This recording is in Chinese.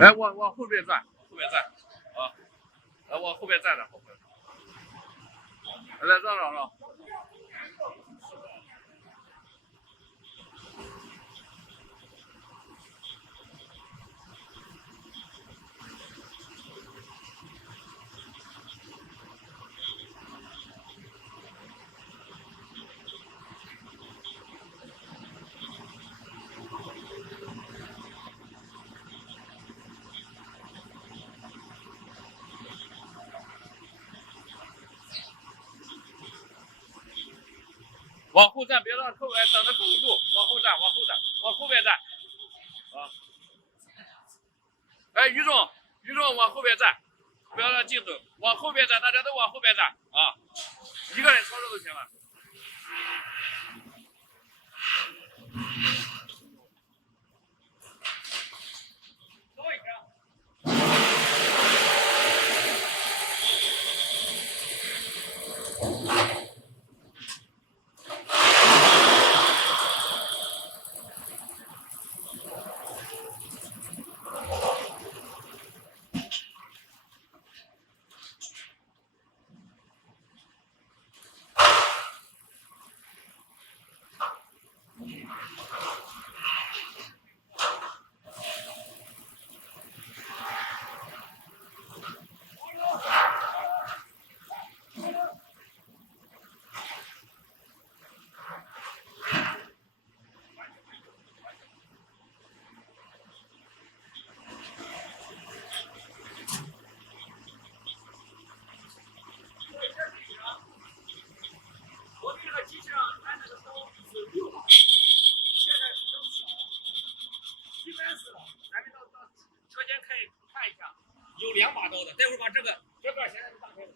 哎，往后边转，后边站，啊，来往后边站着，后边。来绕。往后站，别让等着扣住，往后站，往后边站，啊！哎，于总，往后边站，不要让镜头，往后边站，大家都往后边站啊！一个人操作就行了。多一个。我这个机器上安的刀是6把，现在是扔小，一般是咱们到车间可以看一下，有2把刀的，待会儿把这个现在是打开的。